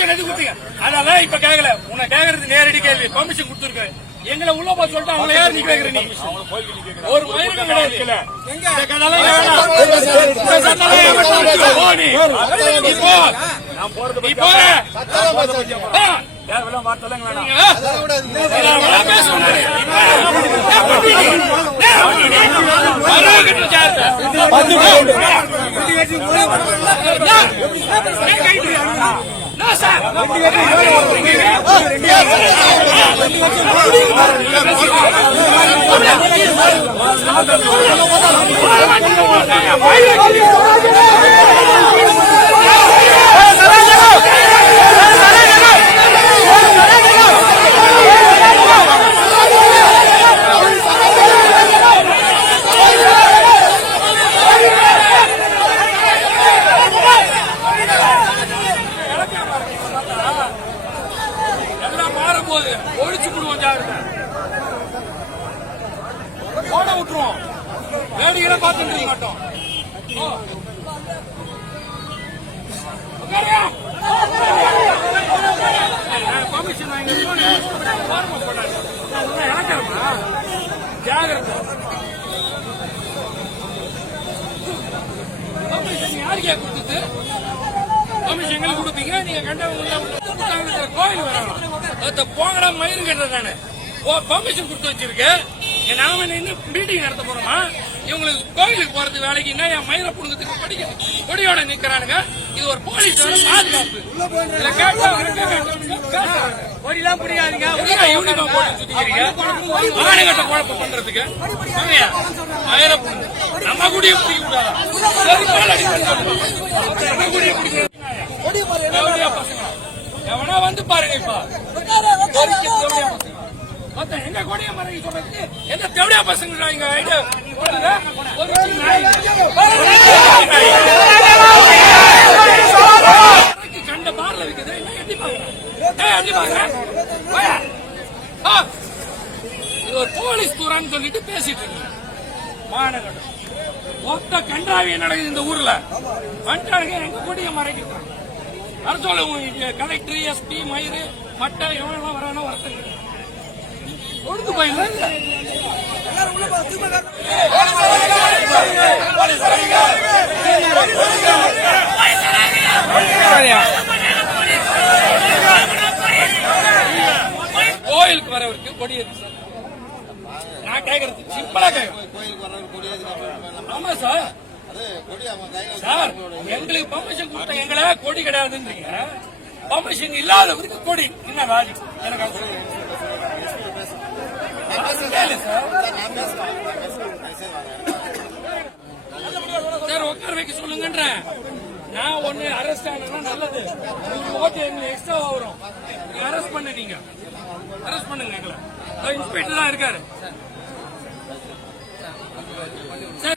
Permission எது கொடுத்தீங்க அதெல்லாம் இப்ப கேட்கல உன்னை கேக்குறது நேரடி கேள்வி பர்மிஷன் கொடுத்துருக்க எங்களை உள்ள போய் சொல்லிட்டு அவங்கள யார் நிக்க வைக்கிற நீ ஒரு மயிலும் கிடையாது சார்? விட்டுருவோம் வேடிக்கையில பார்த்துட்டு மாட்டோம். ஓ. வாங்கி ஓரமா யாருக்கே கொடுத்தது? கமிஷன் எங்களுக்கு கொடுப்பீங்க. நீங்க கண்டவங்க கோயில் வரணும். போங்கடா மயிறு கட்டுறேன் பர்மிஷன் கொடுத்து வச்சிருக்கேன். நாம இன்னும் மீட்டிங் நடத்த போறோமா? இவங்களுக்கு கோயிலுக்கு போறது வேலைக்கு என்ன என் மயிரை புடுங்கிறதுக்கு கொடி கொடியோட நிக்கிறானுங்க. இது ஒரு போலீஸ் பாதுகாப்பு. கொடிலாம் புரியாதுங்க யூனிஃபார்ம் போட்டு சுத்திக்கிறீங்க? குழப்பம் பண்றதுக்கு. புடுங்க. நம்ம கூடயே பிடிக்க கூடாதா? நம்ம கூடயே பிடிக்க பசங்க. எவனா வந்து பாருங்க இப்ப. பொறுக்கி எங்க கொடிய மறைக்க சொல்றதுக்கு எந்த தேவடியா பசங்க இங்க? கண்ட பார்ல இருக்குது ஒரு போலீஸ் துறான்னு சொல்லிட்டு பேசிட்டு இருக்கீங்க மாநகரம். மொத்த நடக்குது இந்த ஊர்ல. வந்துட்டானுங்க எங்க கொடிய மறைக்கிறாங்க வர கலெக்டர் எஸ்பி மயிறு மட்டை எவ்வளவு வரானோ கொடுத்து போயில கோயிலுக்கு வரவருக்கு கொடி இருக்கு சார். நான் கேக்குறது சிம்பிளா கோயிலுக்கு வர்றவர் கொடி எதுக்கு அப்படி ஆமா சார். சார் எங்களுக்கு பர்மிஷன் கொடுத்த எங்களை கொடி கிடையாதுன்றீங்க. பர்மிஷன் இல்லாதவருக்கு கொடி. என்ன ராஜி எனக்கு சார். உட்கார வைக்க சொல்லுங்கன்றேன் நான் ஒண்ணு அரெஸ்ட் ஆனா நல்லது. ஓகே ஓட்டு எங்களுக்கு எக்ஸ்ட்ரா வரும். அரெஸ்ட் பண்ண நீங்க. அரெஸ்ட் பண்ணுங்க எங்களை. இன்ஸ்பெக்டர் தான் இருக்காரு.